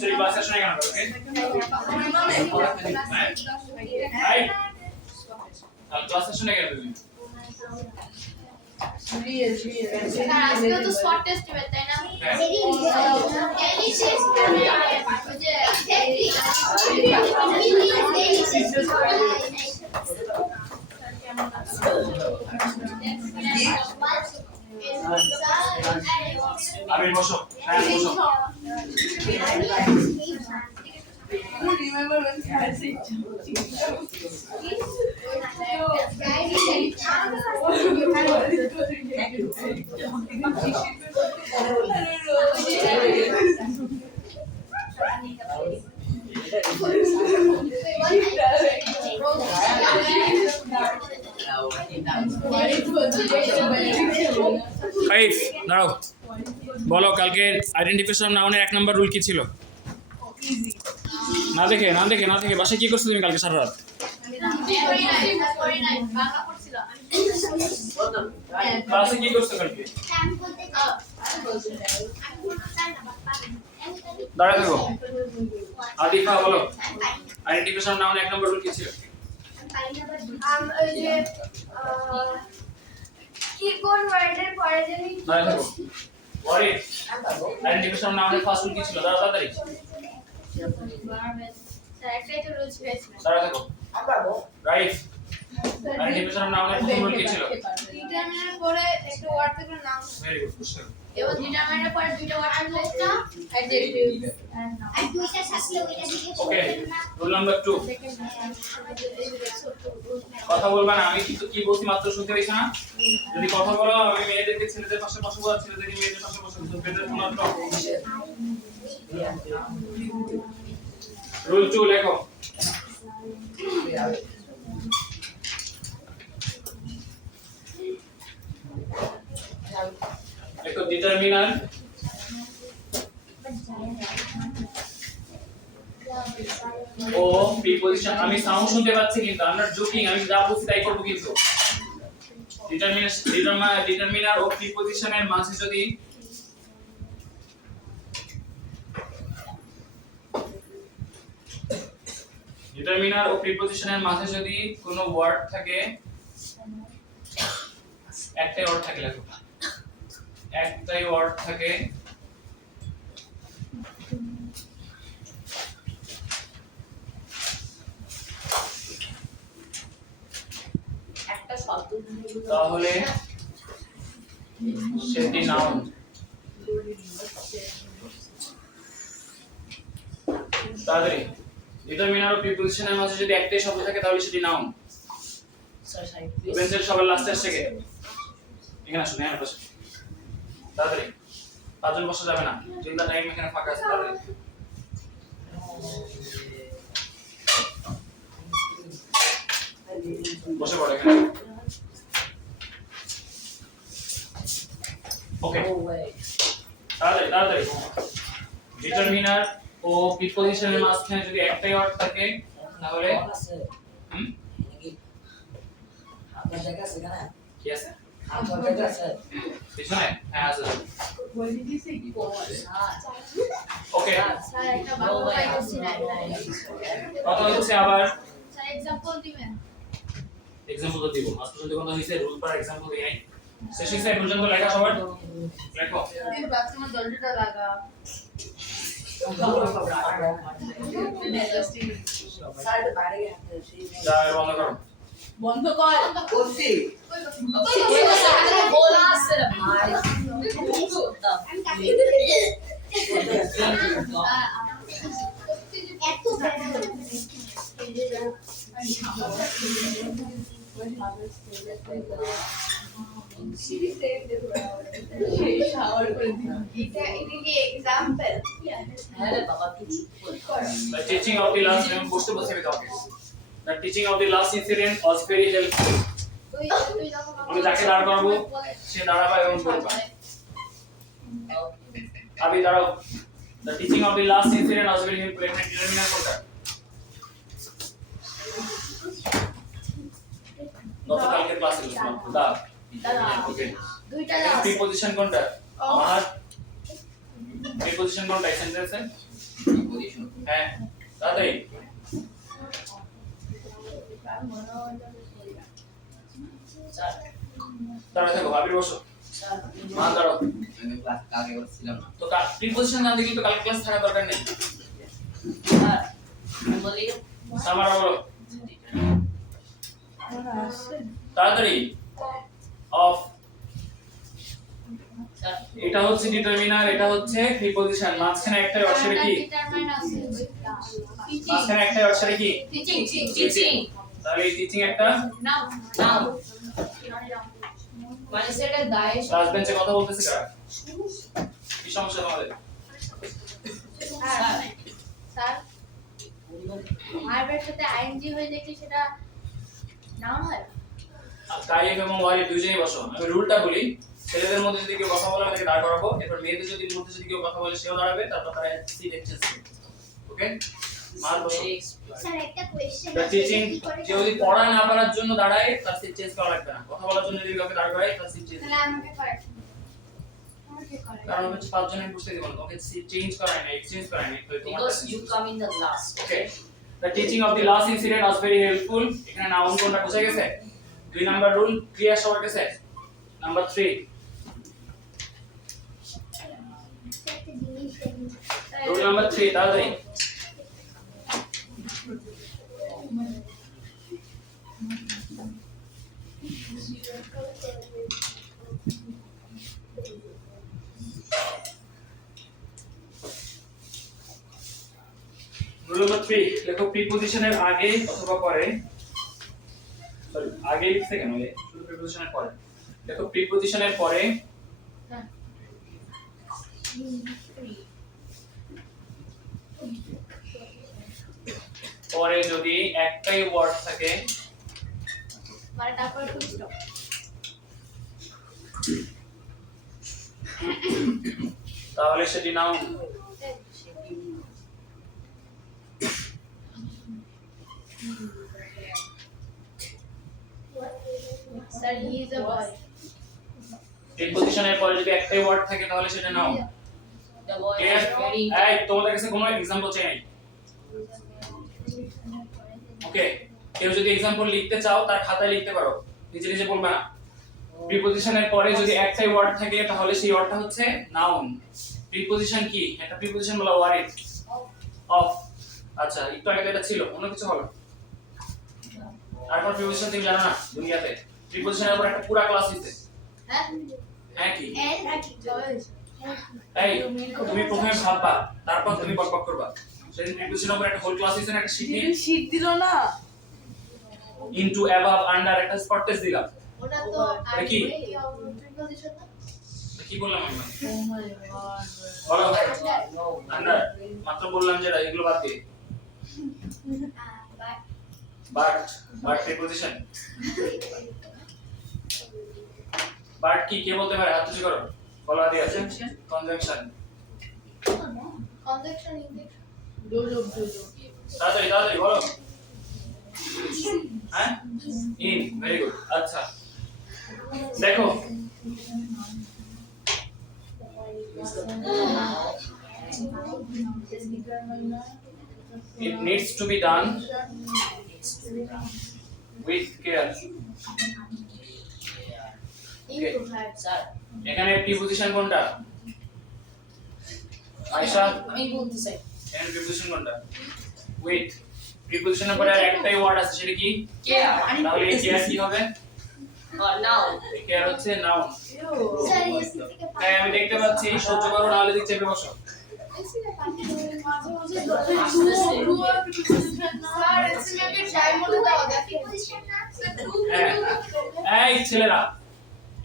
Sorry, class session again, okay? Right? Class session again, baby. আজকে তো spot test হবে তাই না আবির বসো হ্যাঁ বসো Remember when Karen said five দাঁড়াও বলো কালকে আইডেন্টিফিকেশন নাউনের 1 নম্বর রুল কি ছিল না দেখে বাসায় কি করছো তুমি কালকে সারা রাত ক্লাসে কি করছো কালকে দাঁড়া থাকো আদিফা বলো আইডেন্টিফিকেশন নাউনের 1 নম্বর রুল কি ছিল ওই যে কি কোন ওয়ার্ডের পরে জানি দাঁড়া থাকো ওয়ারি আইডেন্টিফিকেশন নাউনের ফার্স্ট রুল কি ছিল দাঁড়া তাড়াতাড়ি স্যার একটাই তো রুলস পেয়েছি দাঁড়া থাকো রাইট আইডেন্টিফিকেশন নাউনের প্রথম রুল কি ছিল ডিটারমিনার পরে একটা ওয়ার্ড থেকে নাম ভেরি গুড কোশ্চেন এবং ডিটারমিনার পরে দুইটা ওয়ার্ড আসলে অ্যাডজেক্টিভ আর দুইটা থাকলে ওইটা দিকে ওকে রুল নাম্বার 2 কথা বলবা না আমি কিন্তু কি বলছি মাত্র শুনতে পাইছ না যদি কথা বলো আমি মেয়েদেরকে ছেলেদের পাশে বসবো আর ছেলেদেরকে মেয়েদের পাশে বসবো বেটার তোমার তো রুল 2 লেখো লেখো ডিটারমিনার ও প্রিপজিশন আমি সাউন্ড শুনতে পাচ্ছি কিন্তু আমরা জোকিং আমি যা বলছি তাই করব কিন্তু ডিটারমিনার ও প্রিপজিশনের মাঝে যদি কোনো ওয়ার্ড থাকে একটাই ওয়ার্ড থাকে লেখো একটাই ওয়ার্ড থাকে তাহলে সেটি নাউন তাড়াতাড়ি ডিটারমিনার ও প্রিপজিশনের মাঝে যদি একটাই শব্দ থাকে তাহলে সেটি নাউন বেঞ্চের সবার লাস্টের থেকে এখানে আসুন এখানে বসে তাড়াতাড়ি পাঁচজন বসা যাবে না চিন্তা টাইম এখানে ফাঁকা আছে তাড়াতাড়ি বসে পড়ো এখানে ওকে তাড়াতাড়ি ডিটারমিনার ও প্রিপজিশনের মাঝখানে যদি একটাই ওয়ার্ড থাকে তাহলে আপনার জায়গা আছে না কি আছে আপনার জায়গা আছে পিছনে হ্যাঁ আছে ওকে স্যার একটা বাংলা পাইছি না কথা হচ্ছে আবার স্যার एग्जांपल দিবেন एग्जांपल তো দিব আজ পর্যন্ত কোন হইছে রুল পার एग्जांपल দেই নাই শেষ হইছে পর্যন্ত লেখা সবার লেখো দিন বাথরুমে দরজাটা লাগা সাইড বাইরে গেছে যা বন্ধ করো বন্ধ কর করছি बोला सर भाई এত শাওয়ার করে দিন এটা কি एग्जांपल আরে বাবা কিছু The teaching of the last name বসতে বসে বিতাকে The teaching of the last incident was very helpful আমি যাকে দাঁড় করাবো সে দাঁড়াবে এবং বলবে আমি দাঁড়াও The teaching of the last incident was very helpful. এখানে determiner কোনটা? গতকালকের ক্লাসে বলছিলাম দা। ওকে। দুইটা দাও প্রিপজিশন কোনটা? আমার প্রিপজিশন কোনটা এই সেন্টেন্সে? পজিশন হ্যাঁ তাড়াতাড়ি স্যার দাঁড়ায় থাকো ভাবি বসো স্যার মা দাঁড়াও আমি ক্লাস আগে করছিলাম না তো প্রিপজিশন জানতে গেলে তো কালকে ক্লাস থাকা দরকার নেই স্যার বলি সামারা বলো ওরা আসছে তাড়াতাড়ি অফ স্যার এটা হচ্ছে ডিটারমিনার এটা হচ্ছে প্রিপজিশন মাঝখানে একটা অক্ষরে কি ডিটারমাইন আছে মাঝখানে একটা অক্ষরে কি টিচিং টিচিং তাহলে এই টিচিং একটা নাও নাও মানে সেটা দায় ক্লাস বেঞ্চে কথা বলতেছে কারা কি সমস্যা তোমাদের স্যার স্যার ভার্বের সাথে আইএনজি হয়ে দেখি সেটা নাউন হয় কাইফ এবং ওয়ালি দুইজনেই বসো আমি রুলটা বলি ছেলেদের মধ্যে যদি কেউ কথা বলে আমাদেরকে দাঁড় করাবো এরপর মেয়েদের মধ্যে যদি কেউ কথা বলে সেও দাঁড়াবে তারপর তারা সিট এক্সচেঞ্জ করবে ওকে মার বসো স্যার একটা কোশ্চেন দ্য টিচিং কেউ যদি পড়া না পারার জন্য দাঁড়ায় তার সিট চেঞ্জ করা লাগবে না কথা বলার জন্য যদি কাউকে দাঁড় করায় তার সিট চেঞ্জ তাহলে আমাকে করে আমাকে করে কারণ হচ্ছে পাঁচজনের বসতে দিব না ওকে সিট চেঞ্জ করায় না এক্সচেঞ্জ করায় না তো তোমার because you come in the last okay the teaching of the last incident was very helpful এখানে নাউন কোনটা বুঝা গেছে দুই নাম্বার রুল ক্লিয়ার সবার কাছে নাম্বার 3 একটা জিনিস দেখুন রুল নাম্বার 3 তাড়াতাড়ি রুল নাম্বার 3 দেখো প্রিপজিশনের আগে অথবা পরে সরি আগে লিখতে কেন শুধু প্রিপজিশনের পরে দেখো প্রিপজিশনের পরে পরে যদি একটাই ওয়ার্ড থাকে মানে তারপর ফুল স্টপ তাহলে সেটি noun sir he is a boy প্রিপজিশনের পরে যদি একটাই ওয়ার্ড থাকে তাহলে সেটা noun the boy clear is very এই তোমাদের কাছে কোনো एग्जांपल চাই ওকে কেউ যদি एग्जांपल লিখতে চাও তার খাতায় লিখতে পারো নিচে নিচে বলবে না প্রিপজিশনের পরে যদি একটাই ওয়ার্ড থাকে তাহলে সেই ওয়ার্ডটা হচ্ছে নাউন প্রিপজিশন কি একটা প্রিপজিশন বলা ওয়ার্ড অফ আচ্ছা একটু আগে এটা ছিল অন্য কিছু হলো আর কোন প্রিপজিশন তুমি জানো না দুনিয়াতে প্রিপজিশনের উপর একটা পুরো ক্লাস দিতে হ্যাঁ হ্যাঁ কি এন্ড রাখি এই তুমি প্রথমে ভাববা তারপর তুমি বকবক করবা সেদিন প্রিপজিশনের উপর একটা হোল ক্লাস দিছেন একটা শীট নিয়ে শীত দিল না ইনটু অ্যাবাভ আন্ডার একটা স্পট টেস্ট দিলাম ওটা তো এটা কি? প্রিপজিশন না কি বললাম আমি ও মাই গড বলো আন্ডার মাত্র বললাম যে এগুলো বাদ দিয়ে বাট প্রিপজিশন বাট কি কে বলতে পারে হাত উঁচু করো বলো আদি আছে কনজাংশন কনজাংশন ইংলিশ ডোজো তাড়াতাড়ি তাড়াতাড়ি বলো হ্যাঁ ইন ভেরি গুড আচ্ছা দেখো it needs to be done with care into verb sir এখানে প্রিপজিশন কোনটা আয়শা আমি বলতে চাই এখানে প্রিপজিশন কোনটা উইথ প্রিপজিশনের পরে আর একটাই ওয়ার্ড আছে সেটা কি কেয়ার তাহলে এই কেয়ার কি হবে or now এই কেয়ার হচ্ছে নাউন স্যার এসি থেকে তাই আমি দেখতে পাচ্ছি সহ্য করো না হলে দিক চেপে বসো এসি থেকে পানি স্যার এসটিমেটেড টাইম মতো দাও দেখি পজিশন না হ্যাঁ এই ছেলেরা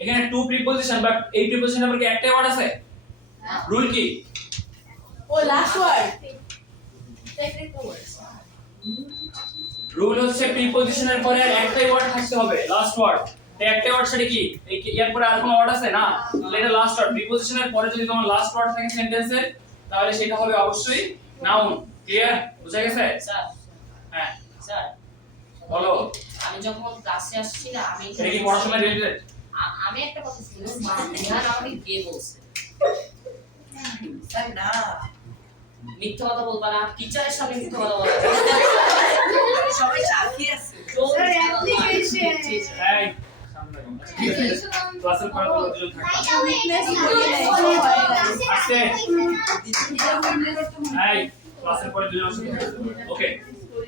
এখানে টু প্রিপজিশন বাট এই প্রিপজিশনের পরে কি একটাই ওয়ার্ড আছে রুল কি ও লাস্ট ওয়ার্ড টেকনিক্যাল ওয়ার্ডস রুল হচ্ছে প্রিপজিশনের পরে আর একটাই ওয়ার্ড থাকতে হবে লাস্ট ওয়ার্ড এই একটাই ওয়ার্ড সেটা কি এর পরে আর কোনো ওয়ার্ড আছে না তাহলে এটা লাস্ট ওয়ার্ড প্রিপজিশনের পরে যদি তোমার লাস্ট ওয়ার্ড থাকে সেন্টেন্সের তাহলে সেটা হবে অবশ্যই নাউন। ক্লিয়ার? বুঝা গেছে? স্যার হ্যাঁ স্যার বলো। আমি যখন ক্লাসে আসছি না আমি এটা কি পড়াশোনা রিলেটেড? আমি একটা কথা শুনো নিহান আমাকে কে বলছে স্যার না মিথ্যা কথা বলবা না টিচারের সামনে মিথ্যা কথা বলা যাবে সবাই চাকরি আছে Sir, application. এই সামনে রাখো। আচ্ছা, ঠিক আছে ক্লাসের পরে তো দুজন থাকবে। আস্তে। এই ক্লাসের পরে দুজন আসবে। ওকে,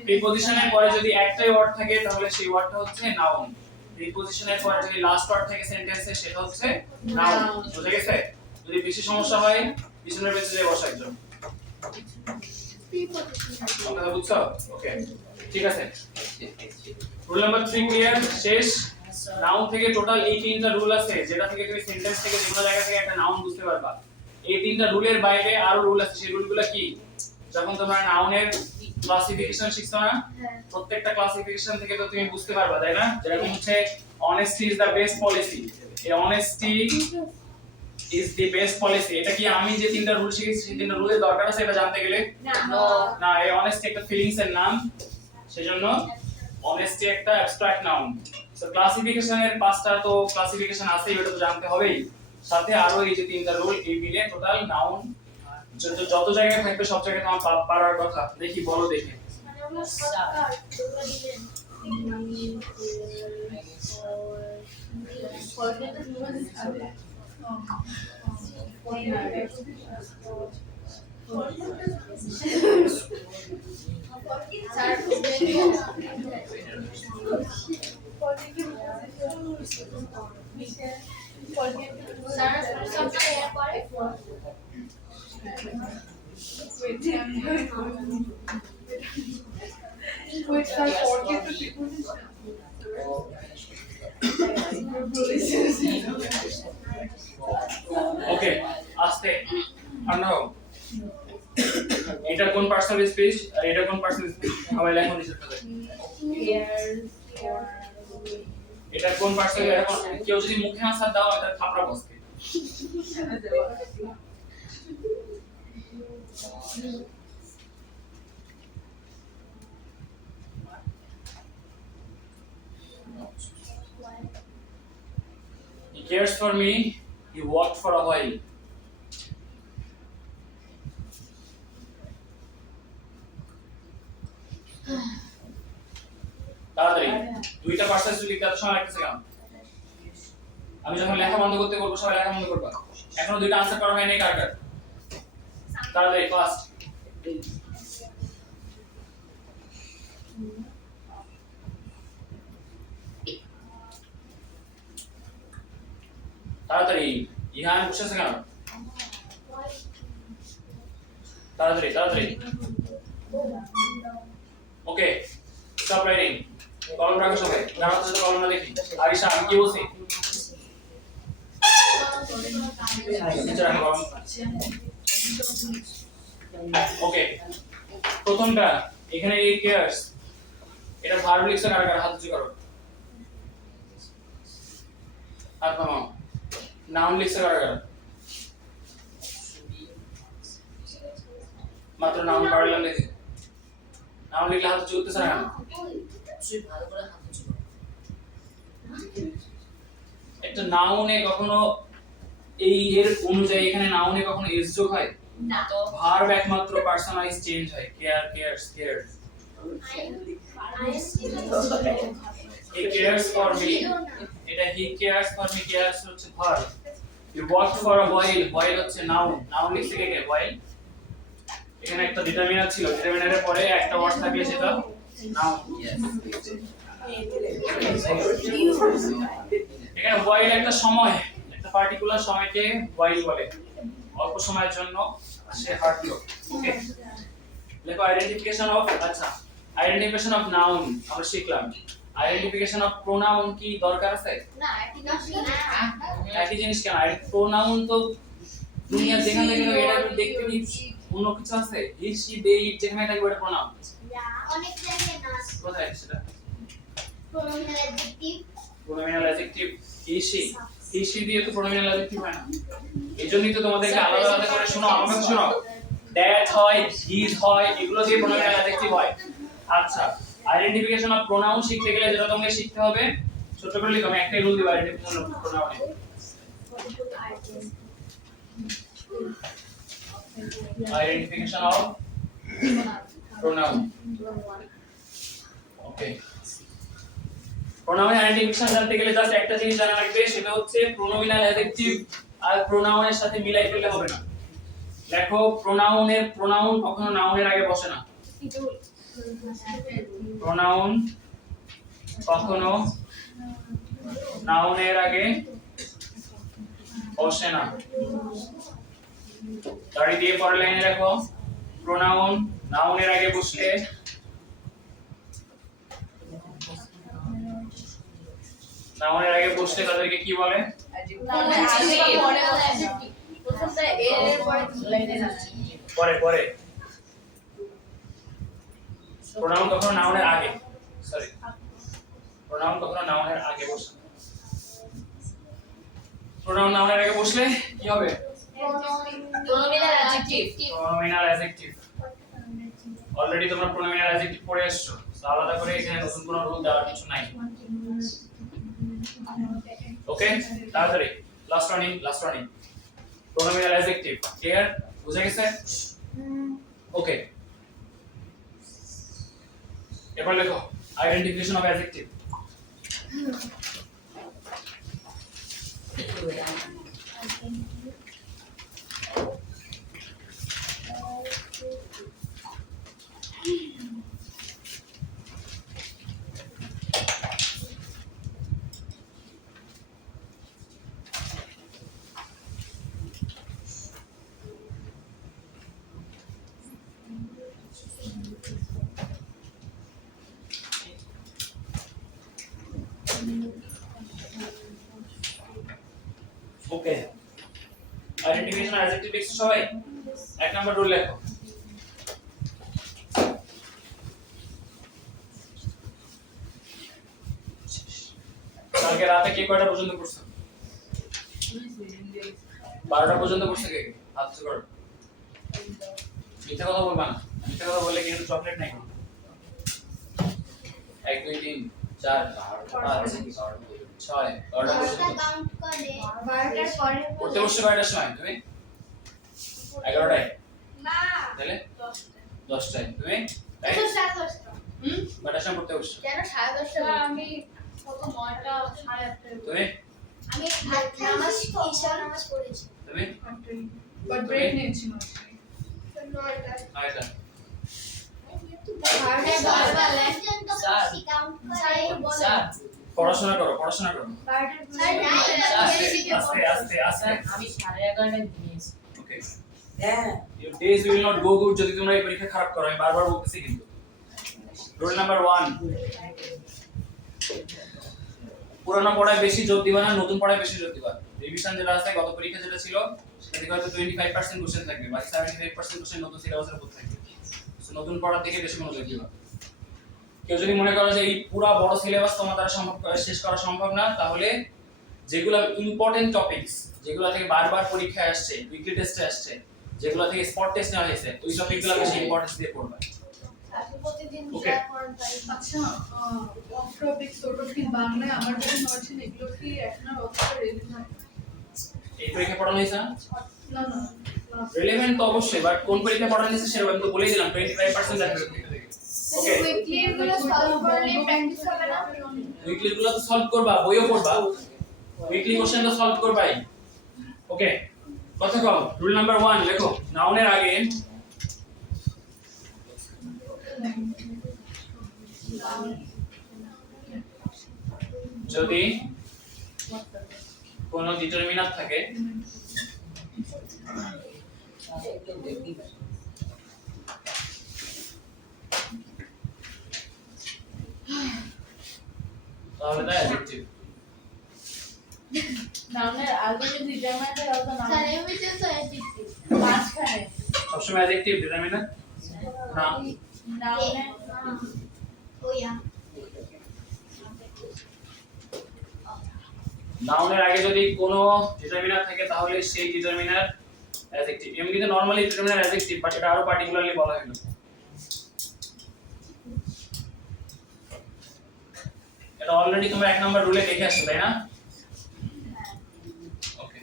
প্রিপজিশনের পরে যদি একটাই ওয়ার্ড থাকে তাহলে সেই ওয়ার্ডটা হচ্ছে নাউন। প্রিপজিশনের পরে যদি লাস্ট ওয়ার্ড থাকে সেন্টেন্সে সেটা হচ্ছে নাউন। বুঝা গেছে? যদি বেশি সমস্যা হয় পিছনের বেঁচে যায় বসা একজন। তোমরা বুঝছো? ওকে, ঠিক আছে। Rule number 3 clear? শেষ। নাউন থেকে টোটাল এই তিনটা রুল আছে যেটা থেকে তুমি সেন্টেন্স থেকে যে কোনো জায়গা থেকে একটা নাউন বুঝতে পারবা। এই তিনটা রুলের বাইরে আরো রুল আছে, সেই রুলগুলো কি? যখন তোমরা নাউনের ক্লাসিফিকেশন শিখছো না, প্রত্যেকটা ক্লাসিফিকেশন থেকে তো তুমি বুঝতে পারবা, তাই না? যেরকম হচ্ছে honesty is the best policy. এই honesty is the best policy, এটা কি আমি যে তিনটা রুল শিখেছি সেই তিনটা রুলের দরকার আছে এটা জানতে গেলে? না, এই অনেস্টি একটা ফিলিংস এর নাম, সেজন্য অনেস্টি একটা অ্যাবস্ট্রাক্ট নাউন। সো ক্লাসিফিকেশনের পাঁচটা তো ক্লাসিফিকেশন আছে, এটা তো জানতে হবেই। সাথে আরো এই যে তিনটা রুল, এই মিলে টোটাল নাউন যত জায়গায় থাকবে সব জায়গায় তোমার পারার কথা। দেখি বলো দেখি। ওকে, আস্তে ঠান্ডা হও। এটা কোন পার্সোনাল স্পেস আর এটা কোন পার্সোনাল স্পেস? সবাই লেখো নিচেরটা দেখো। এটা কোন পার্সোনাল? এখন কেউ যদি মুখে আনসার দাও এটা থাপড়া বসবে। He cares for me. He walked for a while. তাড়াতাড়ি দুইটা পার্সেন্ট লিখতে এত সময় লাগতেছে কেন? আমি যখন লেখা বন্ধ করতে বলবো সবাই লেখা বন্ধ করবা। এখনো দুইটা আনসার করা হয়নি কার কার? তাড়াতাড়ি ফাস্ট। তাড়াতাড়ি ইহান বসেছে কেন? তাড়াতাড়ি তাড়াতাড়ি। ওকে, স্টপ রাইটিং। কলম রাখো সবাই। যারা হচ্ছে তো কলম না দেখি। আরিশা আমি কি বলছি? নিচে রাখো কলম। ওকে, প্রথমটা এখানে এই কেয়ারস, এটা ভার্ব লিখছো কার কার? হাত উঁচু করো। হাত নামাও। নাউন লিখছো কার কার? মাত্র নাউন পারলাম লিখে। নাউন লিখলে হাত উঁচু করতেছ না? তুই ভালো করে হাত উঁচু করো। একটা নাউনে কখনো এই এর অনুযায়ী এখানে নাউনে কখনো এস যোগ হয় না তো ভার্ব একমাত্র পার্সোনালাইজ চেঞ্জ হয়। Care cares cares. He cares for me, এটা he cares for me, cares হচ্ছে verb. You work for a while, while হচ্ছে নাউন। নাউন লিখছে কে? হোয়াইল। এখানে একটা ডিটারমিনার ছিল, ডিটারমিনারের পরে একটা ওয়ার্ড থাকলে সেটা নাউন। এখানে হোয়াইল একটা সময়, একটা পার্টিকুলার সময়কে হোয়াইল বলে। অল্প সময়ের জন্য সে হাঁটলো। ওকে, লেখো আইডেন্টিফিকেশন অফ। আচ্ছা, আইডেন্টিফিকেশন অফ নাউন আমরা শিখলাম। আইডেন্টিফিকেশন অফ প্রোনাউন কি দরকার আছে? একই জিনিস কেন? প্রোনাউন তো দুনিয়া যেখানে গেলে এটা দেখতে নি অন্য কিছু আছে। হি সি দে ইট যেখানে থাকবে এটা প্রোনাউন। অনেক জায়গায় না কোথায় সেটা? Pronoun adjective pronominal adjective he she. He she দিয়ে তো প্রোনোমিনাল অ্যাডজেক্টিভ হয় না। এইজন্যই তো তোমাদেরকে আলাদা আলাদা করে শোনো, আমাকে শোনো। দ্যাট হয়, হিজ হয়, এগুলো দিয়ে প্রোনাউন অ্যাডজেক্টিভ হয়। আচ্ছা, আইডেন্টিফিকেশন অফ প্রোনাউন শিখতে গেলে যেটা তোমাকে শিখতে হবে, ছোট করে লিখো, আমি একটাই রুল দিব আইডেন্টিফিকেশন অফ প্রোনাউনে। Identification of pronoun. Okay. Pronoun identification জানতে গেলে জাস্ট একটা জিনিস জানা লাগবে, সেটা হচ্ছে pronominal adjective আর pronoun এর সাথে মিলাই ফেললে হবে না। দেখো প্রোনাউনের প্রোনাউন কখনো নাউনের আগে বসে না। প্রোনাউন কখনো নাউনের আগে বসে না। গাড়ি দিয়ে পরের লাইনে দেখো, প্রোনাউন নাউনের আগে বসলে তাদেরকে কি বলে? পরে পরে প্রোনাউন কখনো নাউনের আগে, সরি, প্রোনাউন কখনো নাউনের আগে বসে না। প্রোনাউন নাউনের আগে বসলে কি হবে? Pronominal adjective. Pronominal adjective. Already তোমরা প্রোনোমিনাল অ্যাডজেক্টিভ পড়ে এসেছো, তো আলাদা করে এখানে নতুন কোনো রুল দেওয়ার কিছু নাই। ওকে, তাড়াতাড়ি last running pronominal adjective clear? বুঝা গেছে? ওকে, এবার লেখো identification of adjective. Okay, identification of adjective লিখছো সবাই? এক নাম্বার রুল লেখো। কালকে রাতে কে কয়টা পর্যন্ত পড়ছো? 12টা পর্যন্ত পড়ছে কে? হাত উঁচু করো। মিথ্যা কথা বলবা না, মিথ্যা কথা বললে কিন্তু চকলেট নাই। 1 2 3 4 5 6 12টা পর্যন্ত কাউন্ট করে 12টার পরে পড়তে বসছো কয়টার সময় তুমি? 11টায়? না, তাহলে 10টায়। তুমি? তাই? তো 10:30 কয়টার সময় পড়তে বসছো? কেন 10:30? আমি কত 9টা 8:30। তুমি? আমি নামাজ নামাজ পড়েছি তুমি? বাট ব্রেক নিয়েছি না 9টা আয়টা। পড়াশোনা করো। আস্তে আস্তে। আমি 11:30 ঘুমিয়েছি। ওকে, হ্যাঁ your days will not go good যদি তোমরা এই পরীক্ষা খারাপ করো, আমি বারবার বলতেছি কিন্তু। রুল নাম্বার 1, পুরানো পড়ায় বেশি জোর দিবা না, নতুন পড়ায় বেশি জোর দিবা। রিভিশন যেটা আছে, গত পরীক্ষা যেটা ছিল সেটা থেকে হয়তো 25% কোশ্চেন থাকবে, বাকি 75% কোশ্চেন নতুন সিলেবাসের উপর থাকবে। সো নতুন পড়ার দিকে বেশি মনোযোগ দিবা। কেউ যদি মনে করো যে এই পুরো বড় সিলেবাস তোমার দ্বারা শেষ করা সম্ভব না, তাহলে যেগুলো ইম্পর্টেন্ট টপিকস, যেগুলো থেকে বারবার পরীক্ষায় আসছে, উইকলি টেস্টে আসছে, যেগুলো থেকে স্পট টেস্ট নেওয়া হয়েছে, ওই টপিকগুলো বেশি ইম্পর্টেন্স দিয়ে পড়বা। প্রতিদিন ওকে। আচ্ছা অফ টপিক সর্ট অফ কি বাংলায় আমার যেটা নয় ছিল এগুলো কি এখন অতটা রেলেভেন্ট হয়? এই পরীক্ষা পড়ানো হয়েছে না? না না রিলেভেন্ট তো অবশ্যই, বাট কোন পরীক্ষা পড়ানো হয়েছে সেটা আমি তো বলেই দিলাম, 25% আসবে পরীক্ষা থেকে। ওকে, উইকলি গুলো সলভ করলে প্র্যাকটিস হবে না? উইকলি গুলো তো সলভ করবা, বইও পড়বা, উইকলি কোশ্চেন তো সলভ করবাই। ওকে, কথা কও। রুল নাম্বার 1 লেখো, নাউনের আগে যদি কোনো ডিটারমিনার থাকে তাহলে তা অ্যাডজেক্টিভ। নাউনের আগে যদি ডিটারমিনেন্ট হয় তাহলে নাউন স্যার এমনিতে তো অ্যাডজেক্টিভ মাঝখানে সবসময় অ্যাডজেক্টিভ ডিটারমিনার না। নাউনে ওয়া নাউনের আগে যদি কোনো ডিটারমিনার থাকে তাহলে সেই ডিটারমিনার অ্যাডজেক্টিভ এমনিতে নরমালি ডিটারমিনার অ্যাডজেক্টিভ বাট এটা আরো পার্টিকুলারলি বলা হলো এটা অলরেডি তোমরা 1 নাম্বার রুলে দেখে আসছো তাই না ওকে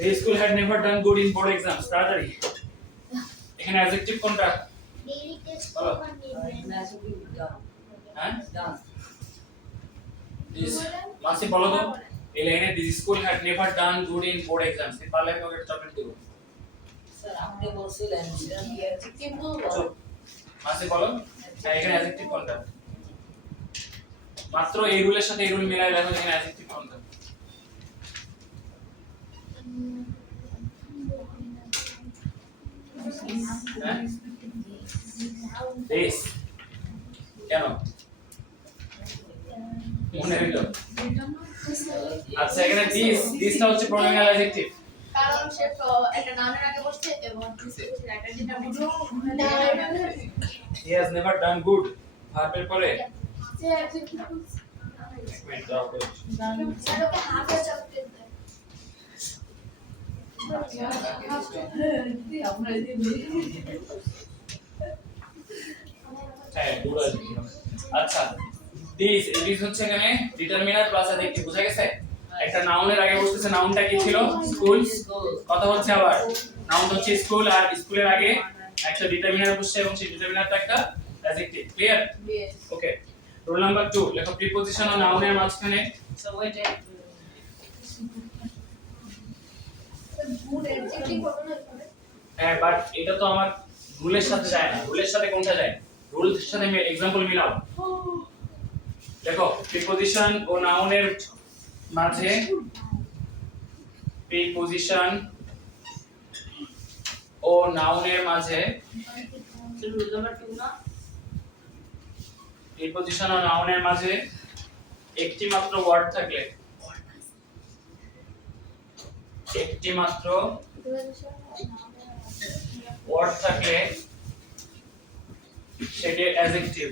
The school had never done good in board exams. তাড়াতাড়ি এখানে অ্যাডজেক্টিভ কোনটা ডেইলি টেস্ট বলো। করবার নেই হ্যাঁ দিস মাসি বলো তো এই লাইনে this school had never done good in board exams এই পারলে আমি ওকে চকলেট দেব স্যার আপনি বলছিলেন সেটা কি আছে কিন্তু চুপ মাসি বলো হ্যাঁ এখানে অ্যাডজেক্টিভ কোনটা মাত্র এই রুলের সাথে এই রুল মিলাই দেখো এখানে অ্যাডজেক্টিভ কোনটা হ্যাঁ দিস কেন মনে হলো আচ্ছা এখানে দিসটা হচ্ছে প্রোনাউন অ্যাডজেক্টিভ কারণ সে একটা নামের আগে বসছে এবং একটা determinant he has never done good ভার্বের পরে সে অ্যাডজেক্টিভ wait দাও তো স্যার ওকে হাফ এ চকলেট দেন আমরা এই হ্যাঁ গুড আচ্ছা দিস দিস হচ্ছে এখানে ডিটারমিনার প্লাস অ্যাডজেক্টিভ বুঝা গেছে একটা নাউনের আগে বসতেছে নাউনটা কি ছিল স্কুল কথা হচ্ছে আবার নাউন হচ্ছে স্কুল আর স্কুলের আগে একটা ডিটারমিনার বসছে এবং সেই ডিটারমিনারটা একটা adjective clear okay rule number 2 লেখো প্রিপজিশন ও নাউনের মাঝখানে সো ওয়েট গুড অ্যাডজেক্টিভ হবে না এখানে হ্যাঁ বাট এটা তো আমার রুলের সাথে যায় না রুলের সাথে কোনটা যায় রুলের সাথে এক্সাম্পল মিলাও দেখো প্রিপজিশন ও নাউনের মাঝে প্রিপজিশন ও নাউনের মাঝে রুল নাম্বার 2 না প্রিপজিশন ও নাউনের মাঝে একটি মাত্র ওয়ার্ড থাকলে একটি মাত্র ওয়ার্ড থাকলে সেটি অ্যাডজেক্টিভ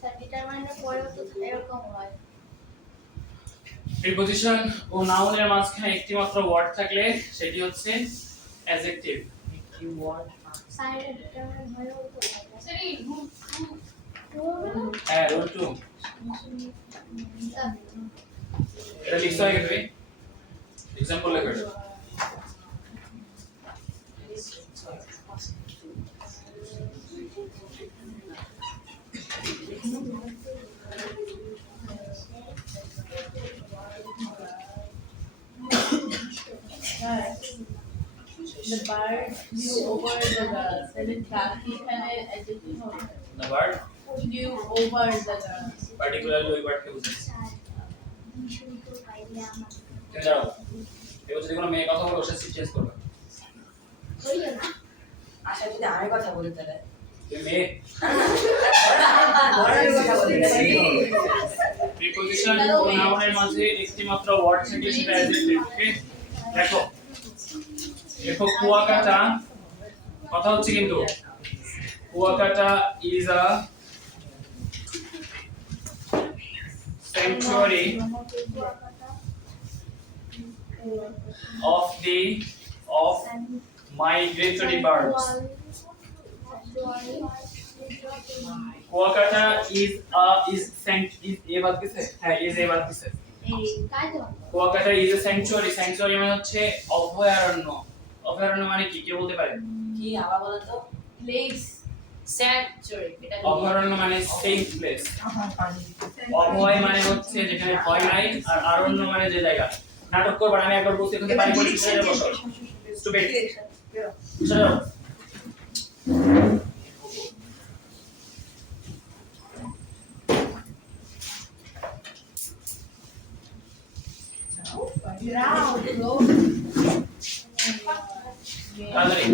স্যার ডিটারমিনেন্টের পরে তো এরকম হয় প্রিপজিশন ও নাউনের মাঝখানে একটি মাত্র ওয়ার্ড থাকলে সেটি হচ্ছে অ্যাডজেক্টিভ কি ওয়ার্ড সাইডে ডিটারমিনেন্ট হয় তো স্যার এই গ্রুপ হ্যাঁ রুল 2 এটা লিখতে হয় তুমি एग्जांपल লেখো এটা। The bird flew over the grass. তাহলে ডাকি এখানে adjective হবে। The word Flew over the grass. particularly ওই ওয়ার্ডকে বোঝায় শুনতে পাইলে আমার তুমি যাও এবার যদি কোনো মেয়ে কথা বলে ওর সাথে চেঞ্জ করবে করিও না আশা যদি আরেক কথা বলি তাহলে তুমি মেয়ে বড়ের কথা বলি প্রিপজিশন ও নাউনের মাঝে একটি মাত্র ওয়ার্ড থাকলে সেটা অ্যাডজেক্টিভ ওকে দেখো দেখো কুয়াকাটা কথা হচ্ছে কিন্তু Kuakata is a sanctuary of migratory birds. Kuakata is a বাদ দিছে হ্যাঁ is a বাদ দিছে এই কাজ কুয়াকাটা is a sanctuary মানে হচ্ছে অভয়ারণ্য অভয়ারণ্য মানে কি কে বলতে পারে কি আবার বলেন তো Place. স্যাংচুয়ারি এটা অভয়ারণ্য মানে সেফ প্লেস অভয় মানে হচ্ছে যেখানে ভয় নাই আর আরণ্য মানে যে জায়গা নাটক করবা না, আমি একবার বলছি এখানে পানি পড়ে চলে বসো স্টুপিড চলো Ground. Road. তাড়াতাড়ি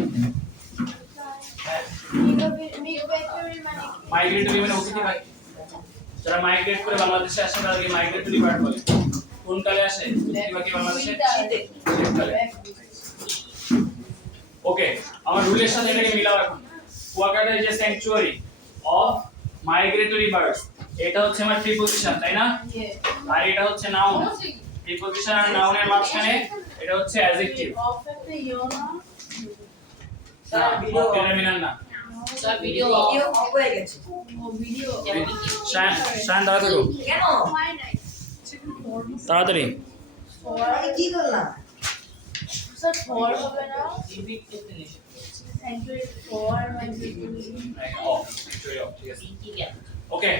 হ্যাঁ কিভাবে মিগ্রেটরি মানে কি? মাইগ্রেটরি মানে অতিথি পাখি। যারা মাইগ্রেট করে বাংলাদেশে আসে তাদেরকে মাইগ্রেটরি বার্ড বলে। কোন কালে আসে অতিথি পাখি বাংলাদেশে? শীতকালে। ওকে, আমার রুলের সাথে এটাকে মিলাও এখন। Kuakata is a sanctuary of migratory birds. এটা হচ্ছে আমার প্রিপজিশন, তাই না? আর এটা হচ্ছে নাউন। প্রিপজিশন আর নাউনের মাঝখানে এটা হচ্ছে অ্যাডজেক্টিভ। অফ একটা ইয়োনা ডিটারমিনার না। স্যার ভিডিও অফ হয়ে গেছে। ও ভিডিও শান তাড়াতাড়ি করো। কেন? হয় নাই। তাড়াতাড়ি। আমি কি করলাম? স্যার ফর হবে না রিপিট করতে নিষেধ করেছে sanctuary for migratory of, sanctuary of, ঠিক আছে। কি গেল ওকে,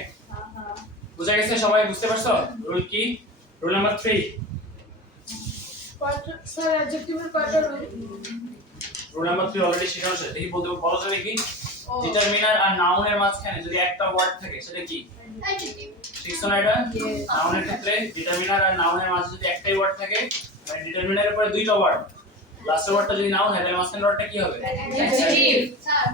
বুঝা গেছে সবাই? বুঝতে পারছো রুল কি? Rule number 3। স্যার অ্যাডজেক্টিভের কয়টা রুল? রুল নাম্বার 3 অলরেডি শেখানো হয়েছে। দেখি বলতে বলো তো দেখি। ডিটারমিনার আর নাউনের মাঝখানে যদি একটা ওয়ার্ড থাকে সেটা কি? অ্যাডজেক্টিভ। শিখছো না এটা? নাউনের ক্ষেত্রে ডিটারমিনার আর নাউনের মাঝে যদি একটাই ওয়ার্ড থাকে, মানে ডিটারমিনারের পরে দুইটা ওয়ার্ড, লাস্টের ওয়ার্ডটা যদি নাউন হয় তাহলে মাঝখানের ওয়ার্ডটা কি হবে? অ্যাডজেক্টিভ স্যার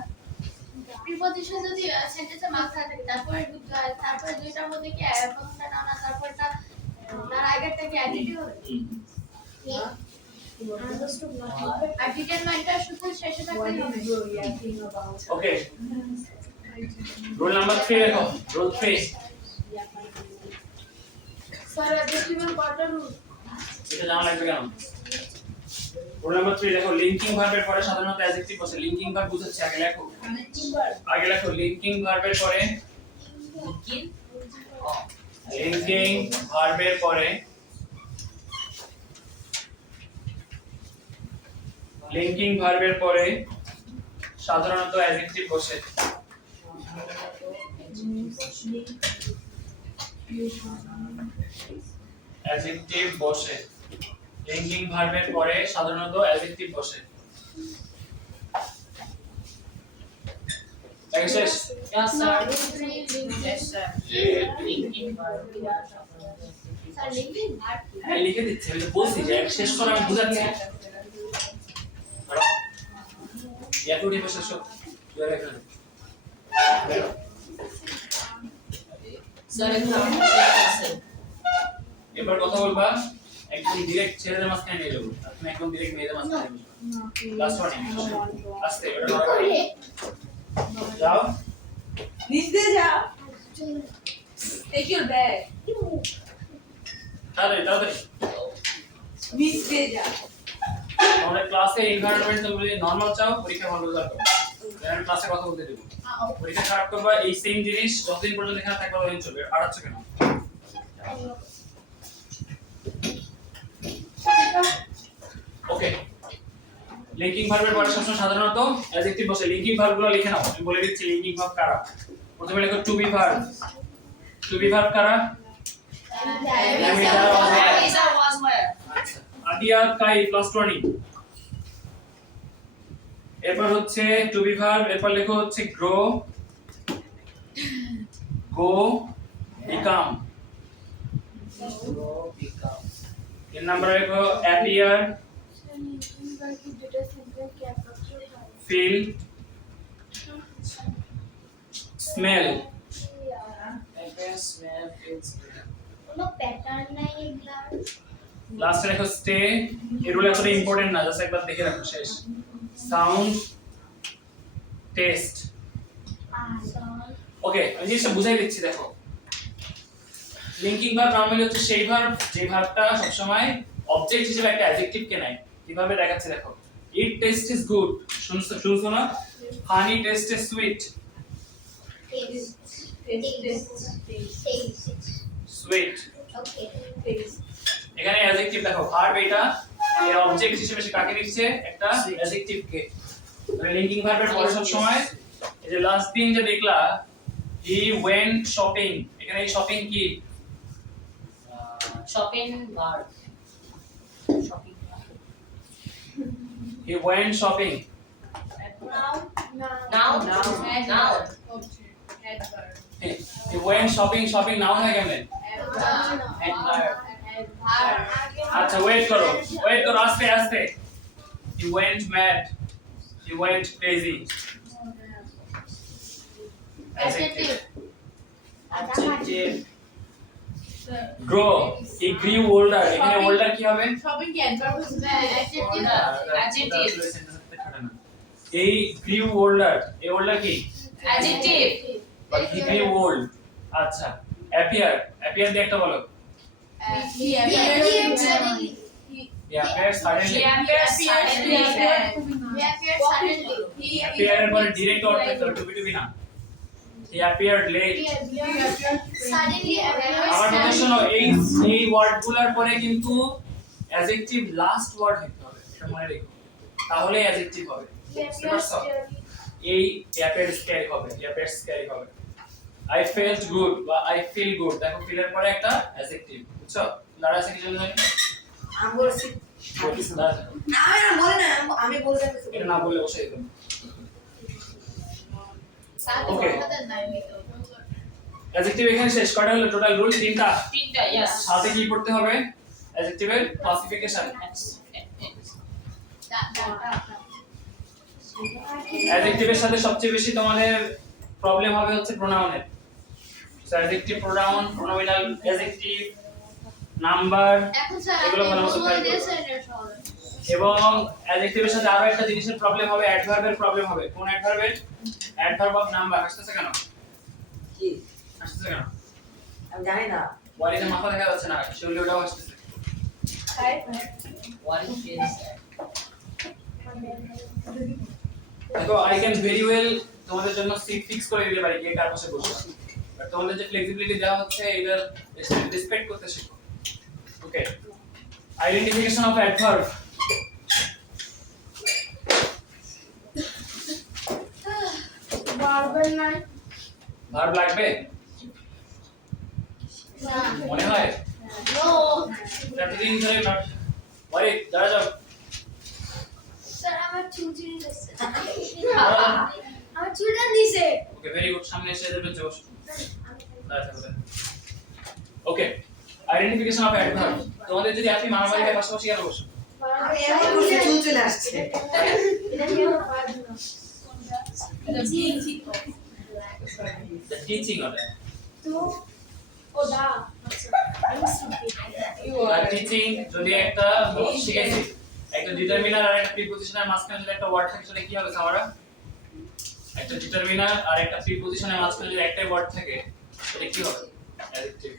প্রিপজিশন যদি সেন্টেন্সের মাঝখানে থাকে তারপরে দুইটার মধ্যে কি প্রথমটা নাউন আর তারপরটা তার আগেরটা কি অ্যাডজেক্টিভ হবে? আর ডিটারমাইনটা শুধু শেষে থাকলে হবে। ওকে, রুল নাম্বার 3 দেখো। রুল 3 স্যার অ্যাডজেক্টিভের কয়টা রুল? এটা জানা লাগবে কেন? রুল নাম্বার 3 দেখো, লিংকিং ভার্বের পরে সাধারণত অ্যাডজেক্টিভ বসে। লিংকিং ভার্ব বুঝাচ্ছে, আগে লেখো। আগে লেখো লিংকিং ভার্বের পরে। কি লিংকিং ভার্বের পরে লিংকিং ভার্বের পরে সাধারণত অ্যাডজেক্টিভ বসে। অ্যাডজেক্টিভ বসে। লিংকিং ভার্বের পরে সাধারণত অ্যাডজেক্টিভ বসে। এক শেষ। Yes sir Yes, sir linking verb sir linking verb হ্যাঁ লিখে দিচ্ছি, আমি তো বলছি যে এক শেষ করে আমি বুঝাচ্ছি। ইয়াকু ডিপে শেষ হোক। জোরে এখানে স্যার একটু আছে এবার কথা বলবা একদম ডাইরেক্ট ছেলেদের মাঝখানে নিয়ে যাবো। তুমি একদম ডাইরেক্ট মেয়েদের মাঝখানে নিয়ে যাবো। লাস্ট ওয়ার্নিং আস্তে এটা নড়াবে। যাও নিচ দিয়ে যাও। Take your bag. তাড়াতাড়ি তাড়াতাড়ি। নিচ দিয়ে যাও। আমাদের ক্লাসে এনভায়রনমেন্ট তুমি যদি নরমাল চাও পরীক্ষা ভালো রেজাল্ট করবে। আমি ক্লাসে কথা বলতে দেব। পরীক্ষা খারাপ করবা এই সেম জিনিস যতদিন পর্যন্ত এখানে থাকবে ততদিন চলবে। আড়াচ্ছ কেন? ওকে, লিংকিং ভার্বের পরে সবসময় সাধারণত অ্যাডজেক্টিভ বসে। লিংকিং ভার্বগুলো লিখে নাও, আমি বলে দিচ্ছি লিংকিং ভার্ব কারা। প্রথমে লেখো to be verb. To be verb কারা? ইজ আর ওয়াজ ওয়্যার আদিয়া কাই প্লাস 20। এরপর হচ্ছে টু বি ভার্ব, এরপর লেখো হচ্ছে গ্রো, গো, বিকাম। তিন নম্বরে লেখো appear, feel, smell. Smell feels কোনো প্যাটার্ন নাই এগুলার। লাস্টে লেখো স্টে। এগুলো এতটা ইম্পর্টেন্ট না, জাস্ট একবার দেখে রাখো শেষ। Sound, test. ওকে, আমি জিনিসটা বুঝাই দিচ্ছি দেখো। লিংকিং ভার্ব নরমালি হচ্ছে সেই ভার্ব যে ভার্বটা সব সময় অবজেক্ট হিসেবে একটা অ্যাডজেক্টিভ কে নেয়। কিভাবে দেখাচ্ছে দেখো। ইট টেস্ট ইজ গুড, শুনছো না? Honey taste is sweet. Sweet এখানে অ্যাডজেক্টিভ দেখো। ভার্ব এটা এর অবজেক্ট হিসেবে সে কাকে দিচ্ছে? একটা অ্যাডজেক্টিভ কে। তাহলে লিংকিং ভার্বের পরে সব সময় এই যে লাস্ট দিন যে দেখলা হি ওয়েন্ট শপিং, এখানে এই শপিং কি? Shopping verb shopping he went shopping. Now now he went shopping, shopping noun হয় কেমনে? আচ্ছা ওয়েট করো আস্তে আস্তে। He went mad, he went crazy. Adjective adjective grow he grew older এখানে ওল্ডার কি হবে সবই কি অ্যাডভার্ব অ্যাডজেক্টিভ Adjective. এই গ্রিউ ওল্ডার এই ওল্ডার কি adjective but he grew old আচ্ছা অ্যাপিয়ার অ্যাপিয়ার দিয়ে একটা বলো he appeared suddenly he appear suddenly he appeared suddenly appear এর পরে ডাইরেক্ট অর্থ করতে টু বি না হি অ্যাপিয়ার্ড লেট সাডেনলি আমার কথা শোনো এই ওয়ার্ডগুলোর পরে কিন্তু অ্যাডজেক্টিভ লাস্ট ওয়ার্ড হতে হবে এটা মনে রেখো তাহলে অ্যাডজেক্টিভ হবে এই অ্যাপিয়ার স্কেয়ারি হবে অ্যাপিয়ার স্কেয়ারি হবে আই ফেল্ট গুড বা আই ফিল গুড দেখো ফিলের পরে একটা অ্যাডজেক্টিভ বুঝছো দাঁড়া আছে কি জন্য জানি আমি বলছি দাঁড়া না আমি বলে না আমি বলতে এটা না বললে বসে যেতাম ওকে অ্যাডজেক্টিভ এখানে শেষ করা হলো টোটাল রুল তিনটা তিনটা ইয়েস সাথে কি পড়তে হবে অ্যাডজেক্টিভের ক্লাসিফিকেশন অ্যাডজেক্টিভের সাথে সবচেয়ে বেশি তোমাদের প্রবলেম হবে হচ্ছে প্রোনাউনের so adjective pronoun pronominal adjective number এখন স্যার এগুলো ভালো মতো try করবে। এবং অ্যাডজেক্টিভের সাথে আরো একটা জিনিসের প্রবলেম হবে অ্যাডভার্বের প্রবলেম হবে কোন অ্যাডভার্বের অ্যাডভার্ব অফ নাম্বার আসতেছে কেন কি আসতেছে কেন আমি জানি না ওয়ারিতে মাথা দেখা যাচ্ছে না শিউলি ওটাও আসতেছে ওয়ান ইজ দেখো আই ক্যান ভেরি ওয়েল তোমাদের জন্য সিট ফিক্স করে দিতে পারি কে কার পাশে বসবে বাট তোমাদের যে ফ্লেক্সিবিলিটি দেওয়া হচ্ছে এটার রেসপেক্ট করতে শিখো ওকে আইডেন্টিফিকেশন অফ অ্যাডভার্ব ভার্ব লাগবে মনে হয় প্রতিদিন ধরে নট ওয়ারি দাঁড়া যাও স্যার আমার চুলচুরি দিছে আমার চুলটা দিছে ওকে ভেরি গুড সামনে এসে যাবে জোশ দাঁড়া থাকো ওকে আইডেন্টিফিকেশন অফ অ্যাডভার্ব তোমাদের যদি আপনি মারামারির পাশাপাশি কেন বসো আমি এমন করছি চুল চলে আসছে দ্য টিচিং অফ টিচিং যদি একটা শিখেছি একটা ডিটারমিনার আর একটা প্রিপজিশনের মাঝখানে যদি একটা ওয়ার্ড থাকে সেটা কি হবে সামারা একটা ডিটারমিনার আর একটা প্রিপজিশনের মাঝখানে যদি একটা ওয়ার্ড থাকে সেটা কি হবে অ্যাডজেক্টিভ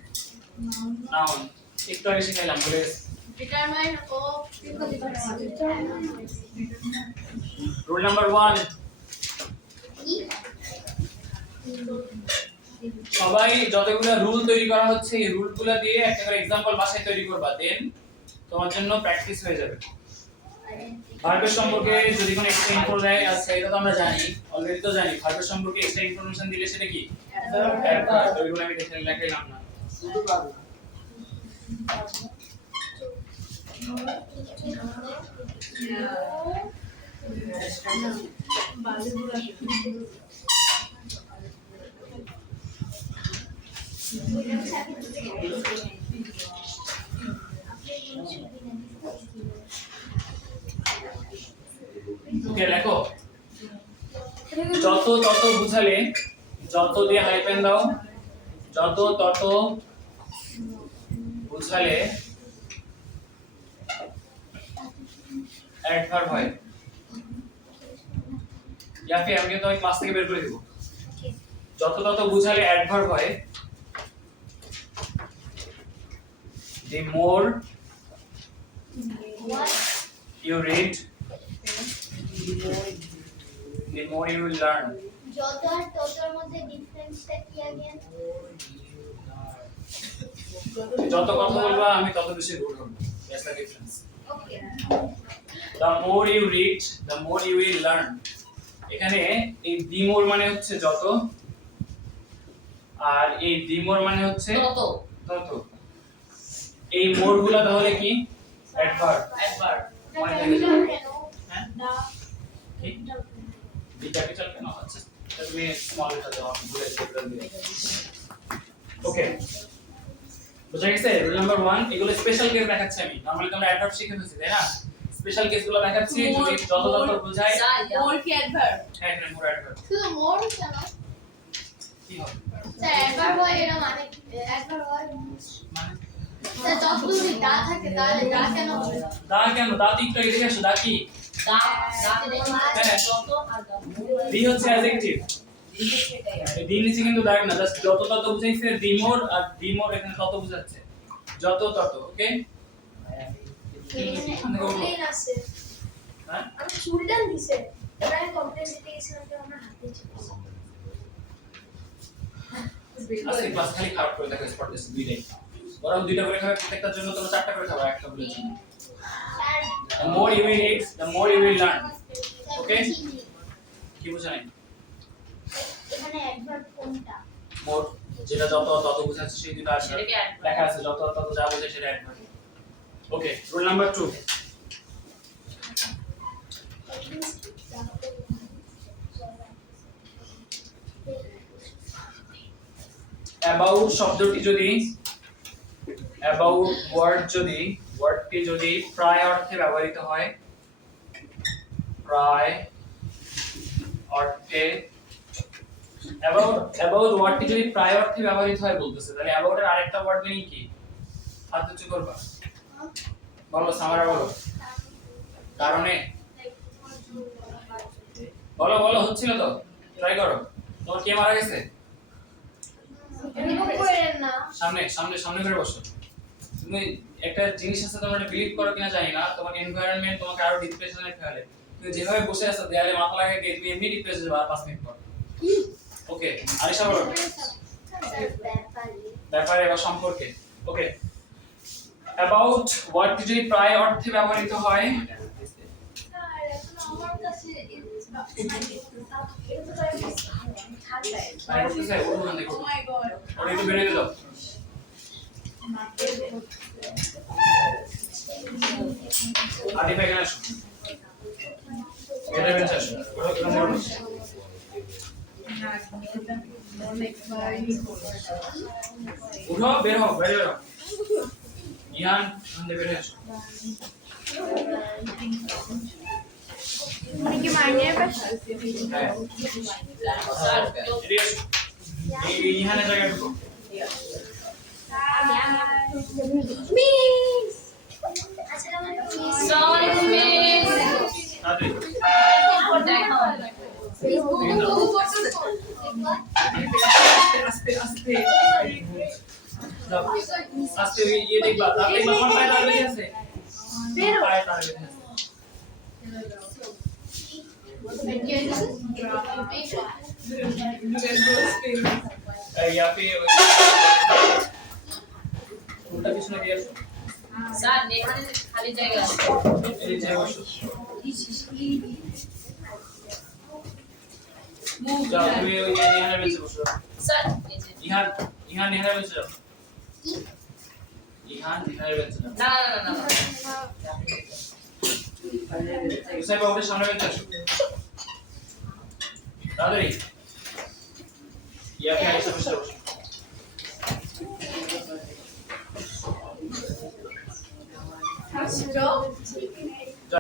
নাউন একটু আগে শিখাইলাম বলে গেছি। ডিটারমাইন ও রুল নাম্বার 1 সবাই যতগুলো রুল তৈরি করা হচ্ছে এই রুলগুলো দিয়ে একটা করে एग्जांपल বাসায় তৈরি করবা দেন তোমার জন্য প্র্যাকটিস হয়ে যাবে ভার্বের সম্পর্কে যদি কোনো এক্সট্রা ইনফো দেয় আচ্ছা এটা তো আমরা জানি অলরেডি তো জানি ভার্বের সম্পর্কে এক্সট্রা ইনফরমেশন দিলে সেটা কি অ্যাডভার্ব ওইগুলো আমি দেখে লিখলাম না শুধু পারবো ওকে লেখো যত তত বুঝালে যত দিয়ে হাইপেন দাও যত তত বুঝালে অ্যাডভার্ব হয় ইয়াফি আমি তো ক্লাস থেকে বের করে দেব যত তত বুঝালে অ্যাডভার্ব হয় the more you read the more you will learn যত আর ততর মধ্যে ডিফারেন্সটা কি अगेन যত কথা বলবা আমি তত বেশি রুড হব that's the difference okay the more you read the more you will learn এখানে এই the more মানে হচ্ছে যত আর এই the more মানে হচ্ছে তত তত এই মোর গুলা তাহলে কি অ্যাডভার্ব একবার মানে দেখে যাও হ্যাঁ দা ঠিক বি ক্যাপিটাল কেন আচ্ছা এটা তুমি স্মল লেটার দাও আমি ভুলে গেছি ওকে বুঝা গেছে রুল নাম্বার 1 এগুলো স্পেশাল কেস দেখাচ্ছি আমি নরমালি তোমরা অ্যাডভার্ব শিখে ফেলছি তাই না স্পেশাল কেসগুলো দেখাচ্ছি যদি যত তত বোঝায় মোর কি অ্যাডভার্ব হ্যাঁ এটা মোর অ্যাডভার্ব শুধু মোর কেন কি হবে স্যার একবার হয় এরা মানে কি? একবার হয় মানে স্যার যতদূরই দা থাকে তাহলে দা কেন হবে না? দা কেন দা তো একটু এদিকে আসো দা কি দাঁত দাঁত হ্যাঁ। যত আর দাঁত দি হচ্ছে অ্যাডজেক্টিভ দি নিচে কিন্তু দাগ না জাস্ট যত তত বুঝাইছে দি মোর আর দি মোর এখানে তত বুঝাচ্ছে যত তত ওকে কমপ্লেন আছে হ্যাঁ আমি চুলটান দিছে প্রায় কমপ্লেন দিতে গেছিলাম তো আমার হাতে চেপেছে আজকে ক্লাস খালি খারাপ করে দেখো স্পট টেস্ট দুইটাই বরং দুইটা করে খাবে প্রত্যেকটার জন্য তোমরা চারটা করে খাবে একটা বলে জন্য the more you will eat the more you will learn ওকে কি বুঝা নাই এখানে একবার কোনটা মোর যেটা যত তত বুঝাচ্ছে সেই দুটো আছে সেটাকে adverb। লেখা আছে যত তত যা বোঝায় সেটা adverb okay rule number 2 about শব্দটি যদি about ওয়ার্ডটি যদি প্রায় অর্থে ব্যবহৃত হয় প্রায় অর্থে about ওয়ার্ডটি যদি প্রায় অর্থে ব্যবহৃত হয় বলতেছে তাহলে about এর আরেকটা ওয়ার্ড মিনিং কি হাত উঁচু করবা বলো সামারা বলো কারণে বলো বলো হচ্ছিল তো ট্রাই করো তোমার কে মারা গেছে এরকম করেন না সামনে সামনে সামনে করে বসো তুমি একটা জিনিস আছে তোমরা বিলিভ করো কিনা জানি না তোমার এনভায়রনমেন্ট তোমাকে আরো ডিপ্রেশনে ফেলে তুমি যেভাবে বসে আছো দেয়ালে মাথা লাগাই দিয়ে তুমি এমনি ডিপ্রেশনে যাবে আর 5 মিনিট পর ওকে আরিশা বলো স্যার ব্যাপারে ব্যাপারে বা সম্পর্কে ওকে অ্যাবাউট ওয়ার্ডটি যদি প্রায় অর্থে ব্যবহৃত হয় স্যার এখন আমার কাছে মানে বলতেছে ওখান থেকে ও মাই গড ওটা একটু বেরিয়ে দাও আদিফা এখানে আসো এটা বেঞ্চে আসো ওটা এখানে বসো উঠো বের হও বের হও ইয়ান আন্দে বের আসো উনি কি মাইনের পাশে হ্যাঁ স্যার এদিকে আসো এই ইহানের জায়গায় ঢুকো মিস আসসালামু আলাইকুম মিস আসসালামু আলাইকুম মিস তাড়াতাড়ি দেখো আস্তে আস্তে যাও আস্তে ইয়ে দেখবা তাড়াতাড়ি মামার পায়ে দাঁড়িয়ে আছে বের পায়ে দাঁড়িয়ে আছে यहाँ पे उल्टा पिछने दिया স্যার এখানে খালি জায়গা আছে ये जय बसो जाओ तुम ये यहाँ बेंच पे बसो স্যার এই যে यहाँ यहाँ यहाँ बेंच जाओ यहाँ बेंच जाओ না না না না दूसरे बाबू के सामने बेंच जाओ दादरी यहाँ पे आइए बसो Stop.